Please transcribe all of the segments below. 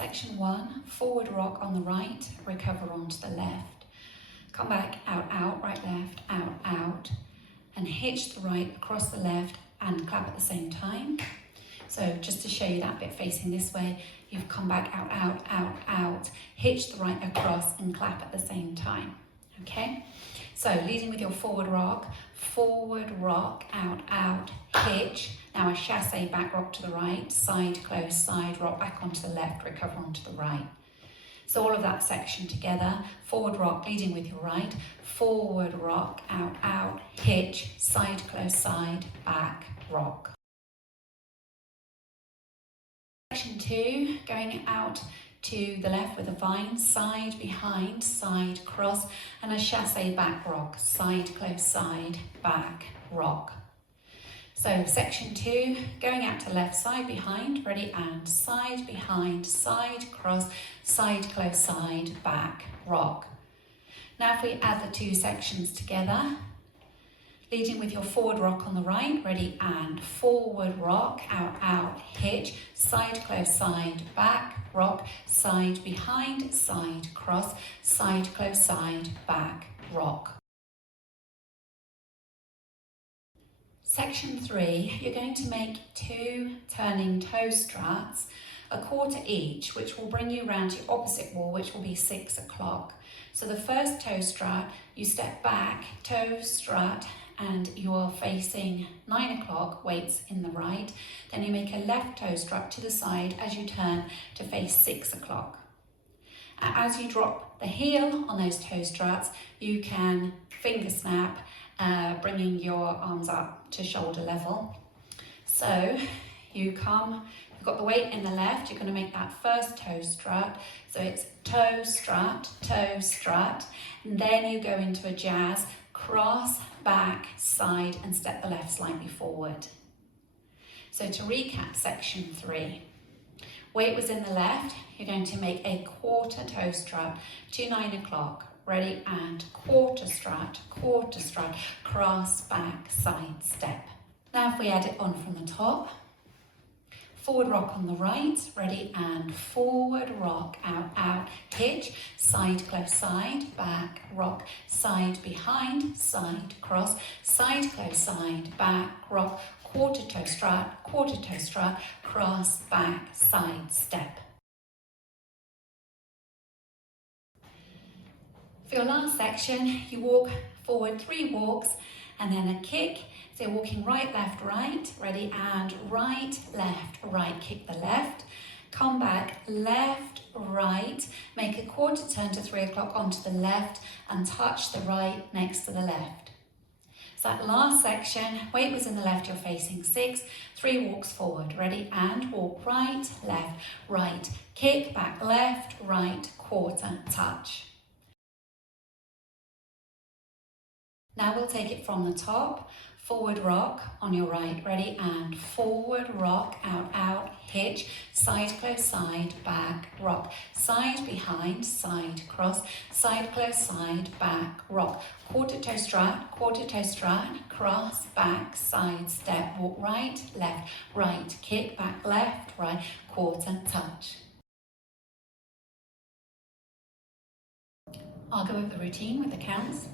Section 1, forward rock on the right, recover onto the left. Come back, out, out, right, left, out, out, and hitch the right across the left and clap at the same time. So just to show you that bit facing this way, you've come back, out, out, out, out, hitch the right across and clap at the same time, okay? So leading with your forward rock, out, out, hitch. Now a chassé back rock to the right, side close, side rock back onto the left, recover onto the right. So all of that section together, forward rock leading with your right, forward rock, out, out, hitch, side close, side, back, rock. Section 2, going out to the left with a vine, side behind, side cross, and a chassé back rock, side close, side, back, rock. So section 2, going out to left, side behind, ready, and side behind, side cross, side close, side, back, rock. Now if we add the two sections together, leading with your forward rock on the right, ready, and forward rock, out, out, hitch, side close, side, back, rock, side behind, side cross, side close, side, back, rock. Section 3, you're going to make 2 turning toe struts, a quarter each, which will bring you round to your opposite wall, which will be 6 o'clock. So the first toe strut, you step back, toe strut, and you're facing 9 o'clock, weights in the right. Then you make a left toe strut to the side as you turn to face 6 o'clock. As you drop the heel on those toe struts, you can finger snap, bringing your arms up to shoulder level. So you come, you've got the weight in the left, you're going to make that first toe strut. So it's toe strut, and then you go into a jazz, cross, back, side, and step the left slightly forward. So to recap section 3, weight was in the left, you're going to make a quarter toe strut to 9 o'clock, ready, and quarter strut, cross, back, side, step. Now if we add it on from the top, forward rock on the right, ready, and forward rock, out, out, hitch, side close, side, back, rock, side behind, side cross, side close, side, back, rock, quarter toe strut, cross, back, side, step. For your last section, you walk forward 3 walks and then a kick. So you're walking right, left, right, ready, and right, left, right, kick the left, come back, left, right, make a quarter turn to 3 o'clock onto the left and touch the right next to the left. So that last section, weight was in the left, you're facing 6, 3 walks forward, ready, and walk right, left, right, kick back, left, right, quarter, touch. Now we'll take it from the top, forward rock on your right, ready, and forward rock, out, out, hitch, side close, side, back, rock, side behind, side cross, side close, side, back, rock, quarter toe strut, cross, back, side, step, walk right, left, right, kick back, left, right, quarter, touch. I'll go over the routine with the counts.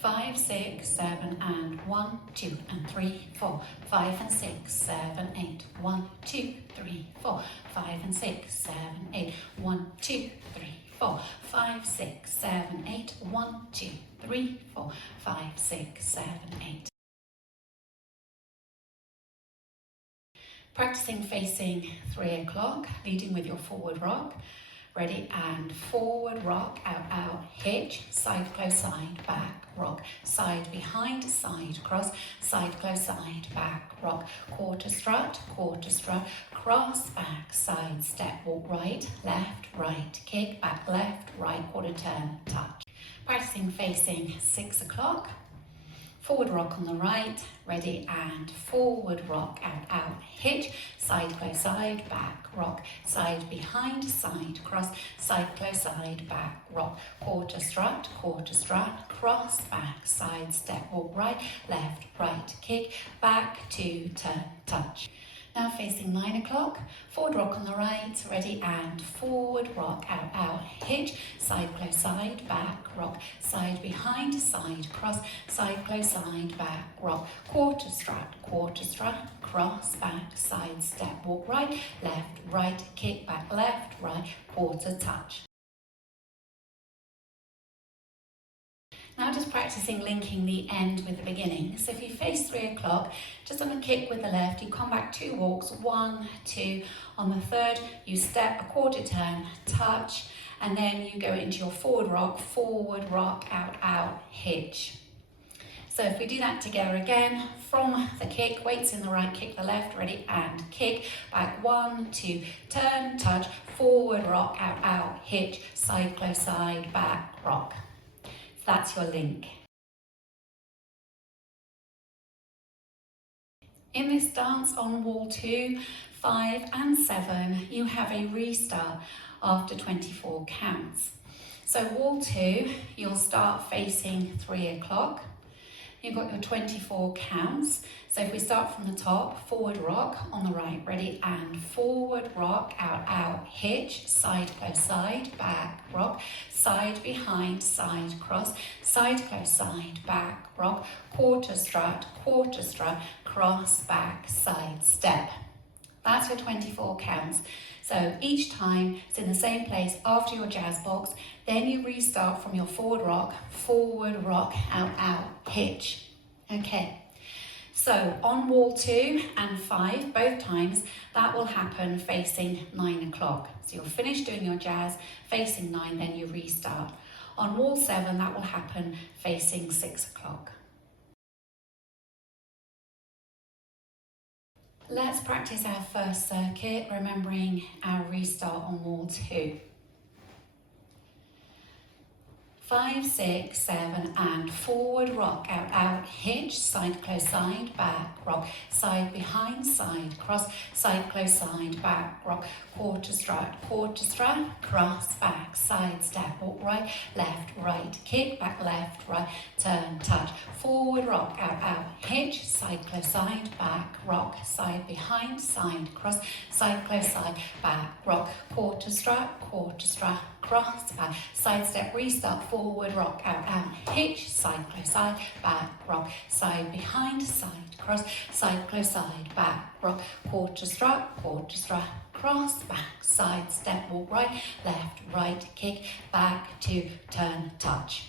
5, 6, 7, and 1, 2, and 3, 4, 5 and 6, 7, 8, 1, 2, 3, 4, 5 and 6, 7, 8, 1, 2, 3, 4, 5, 6, 7, 8, 1, 2, 3, 4, 5, 6, 7, 8. Practicing facing 3 o'clock, leading with your forward rock. Ready, and forward rock, out, out, hitch, side close, side, back, rock, side behind, side cross, side close, side, back, rock, quarter strut, cross, back, side, step, walk right, left, right, kick back, left, right, quarter turn, touch. Practicing facing 6 o'clock. Forward rock on the right, ready, and forward rock, out, out, hitch, side close, side, back, rock, side behind, side cross, side close, side, back, rock, quarter strut, cross, back, side, step, walk right, left, right, kick, back, 2, turn, touch. Now facing 9 o'clock, forward rock on the right, ready, and forward rock, out, out, hitch, side, close, side, back, rock, side, behind, side, cross, side, close, side, back, rock, quarter strut, cross, back, side, step, walk right, kick, back, left, right, quarter touch. Now just practicing linking the end with the beginning. So if you face 3 o'clock, just on a kick with the left, you come back 2 walks, 1, 2. On the third, you step a quarter turn, touch, and then you go into your forward rock, out, out, hitch. So if we do that together again, from the kick, weights in the right, kick the left, ready, and kick, back, 1, 2, turn, touch, forward rock, out, out, hitch, side, close, side, back, rock. That's your link. In this dance on wall 2, 5 and 7, you have a restart after 24 counts. So wall 2, you'll start facing 3 o'clock. You've got your 24 counts. So if we start from the top, forward rock on the right, ready, and forward rock, out, out, hitch, side, close, side, back, rock, side, behind, side, cross, side, close, side, back, rock, quarter strut, cross, back, side, step. That's your 24 counts. So each time it's in the same place after your jazz box, then you restart from your forward rock, out, out, hitch. Okay, so on wall 2 and 5, both times, that will happen facing 9 o'clock. So you'll finish doing your jazz, facing 9, then you restart. On wall 7, that will happen facing 6 o'clock. Let's practice our first circuit, remembering our restart on wall 2. 5, 6, 7, and forward rock, out, out, hitch, side, close, side, back, rock, side, behind, side, cross, side, close, side, back, rock, quarter strut, cross, back, side, step, walk right, kick, back, left, right, turn, touch, forward rock, out, out, hitch, side, close, side, back, rock, side, behind, side, cross, side, close, side, back, rock, quarter strut, cross, back, side step, restart, forward rock, out, out, hitch, side, close, side, back, rock, side, behind, side, cross, side, close, side, back, rock, quarter strut, cross, back, side step, walk right, kick, back, 2, turn, touch.